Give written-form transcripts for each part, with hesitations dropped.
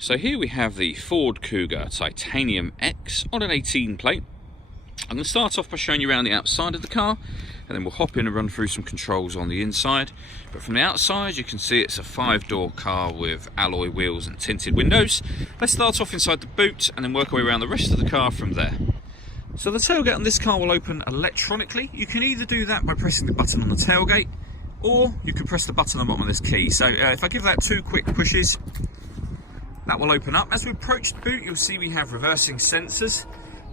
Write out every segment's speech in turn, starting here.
So here we have the Ford Kuga Titanium X on an 18 plate. I'm going to start off by showing you around the outside of the car, and then we'll hop in and run through some controls on the inside. But from the outside you can see it's a 5-door car with alloy wheels and tinted windows. Let's start off inside the boot and then work our way around the rest of the car from there. So the tailgate on this car will open electronically. You can either do that by pressing the button on the tailgate, or you can press the button on the bottom of this key. So if I give that 2 quick pushes, that will open up. As we approach the boot, you'll see we have reversing sensors,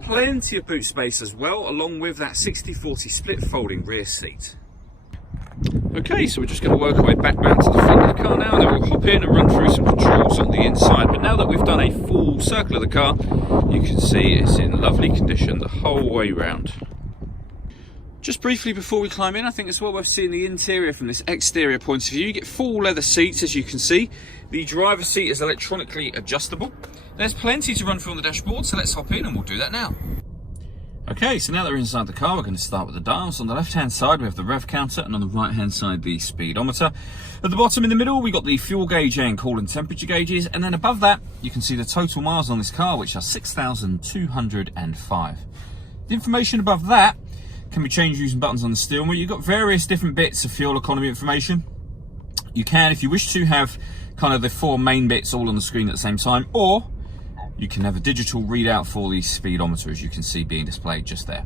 plenty of boot space as well, along with that 60/40 split folding rear seat. Okay, so we're just going to work our way back round to the front of the car now, and then we'll hop in and run through some controls on the inside. But now that we've done a full circle of the car, you can see it's in lovely condition the whole way round. Just briefly before we climb in, I think it's well worth seeing the interior from this exterior point of view. You get full leather seats, as you can see. The driver's seat is electronically adjustable. There's plenty to run through on the dashboard, so let's hop in and we'll do that now. Okay, so now that we're inside the car, we're going to start with the dials. On the left-hand side, we have the rev counter, and on the right-hand side, the speedometer. At the bottom in the middle, we've got the fuel gauge and coolant temperature gauges, and then above that, you can see the total miles on this car, which are 6,205. The information above that can be changed using buttons on the steering wheel. You've got various different bits of fuel economy information. You can, if you wish to, have kind of the 4 main bits all on the screen at the same time, or you can have a digital readout for the speedometer, as you can see being displayed just there.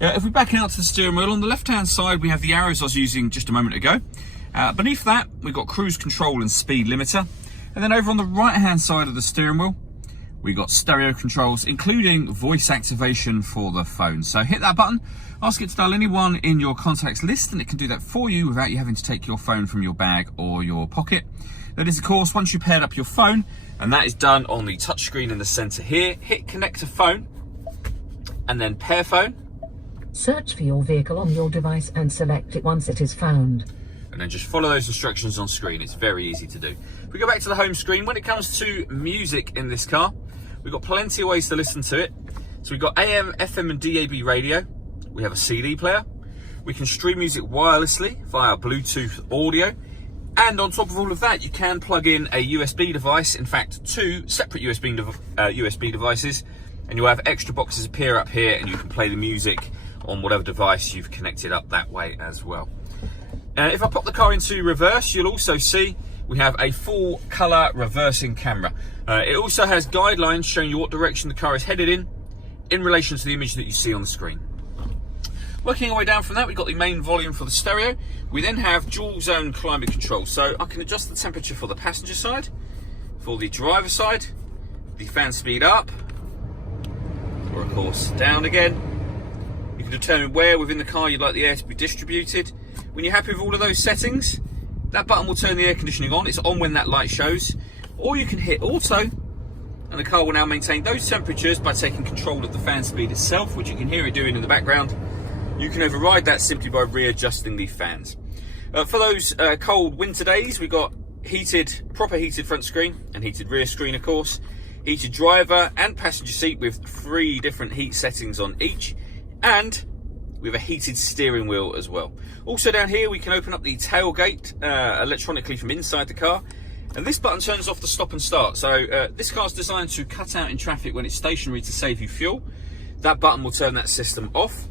If we back out to the steering wheel, on the left hand side we have the arrows I was using just a moment ago. Beneath that we've got cruise control and speed limiter, and then over on the right hand side of the steering wheel we've got stereo controls, including voice activation for the phone. So hit that button, ask it to dial anyone in your contacts list, and it can do that for you without you having to take your phone from your bag or your pocket. That is, of course, once you paired up your phone, and that is done on the touchscreen in the center here, hit connect to phone, and then pair phone. Search for your vehicle on your device and select it once it is found. And then just follow those instructions on screen. It's very easy to do. If we go back to the home screen, when it comes to music in this car, we've got plenty of ways to listen to it. So we've got AM, FM and DAB radio. We have a CD player. We can stream music wirelessly via Bluetooth audio. And on top of all of that, you can plug in a USB device, in fact 2 separate USB devices, and you'll have extra boxes appear up here, and you can play the music on whatever device you've connected up that way as well. If I pop the car into reverse, you'll also see we have a full colour reversing camera. It also has guidelines showing you what direction the car is headed in relation to the image that you see on the screen. Working our way down from that, we've got the main volume for the stereo. We then have dual zone climate control. So I can adjust the temperature for the passenger side, for the driver side, the fan speed up, or of course down again. You can determine where within the car you'd like the air to be distributed. When you're happy with all of those settings, that button will turn the air conditioning on. It's on when that light shows. Or you can hit auto, and the car will now maintain those temperatures by taking control of the fan speed itself, which you can hear it doing in the background. You can override that simply by readjusting the fans. For those cold winter days, we've got proper heated front screen and heated rear screen, of course. Heated driver and passenger seat with 3 different heat settings on each. And we have a heated steering wheel as well. Also down here, we can open up the tailgate electronically from inside the car. And this button turns off the stop and start. So this car's designed to cut out in traffic when it's stationary to save you fuel. That button will turn that system off.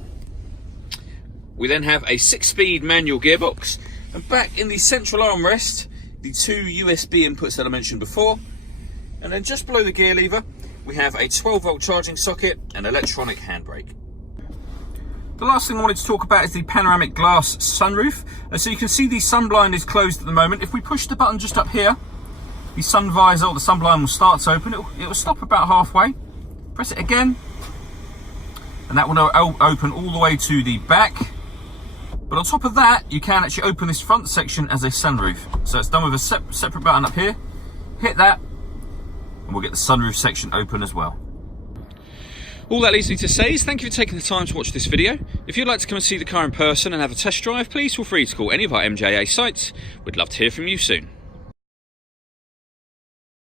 We then have a 6-speed manual gearbox, and back in the central armrest, the 2 USB inputs that I mentioned before, and then just below the gear lever, we have a 12-volt charging socket and electronic handbrake. The last thing I wanted to talk about is the panoramic glass sunroof. So you can see the sun blind is closed at the moment. If we push the button just up here, the sun visor or the sun blind will start to open. It will stop about halfway. Press it again, and that will now open all the way to the back. But on top of that, you can actually open this front section as a sunroof. So it's done with a separate button up here. Hit that, and we'll get the sunroof section open as well. All that leaves me to say is thank you for taking the time to watch this video. If you'd like to come and see the car in person and have a test drive, please feel free to call any of our MJA sites. We'd love to hear from you soon.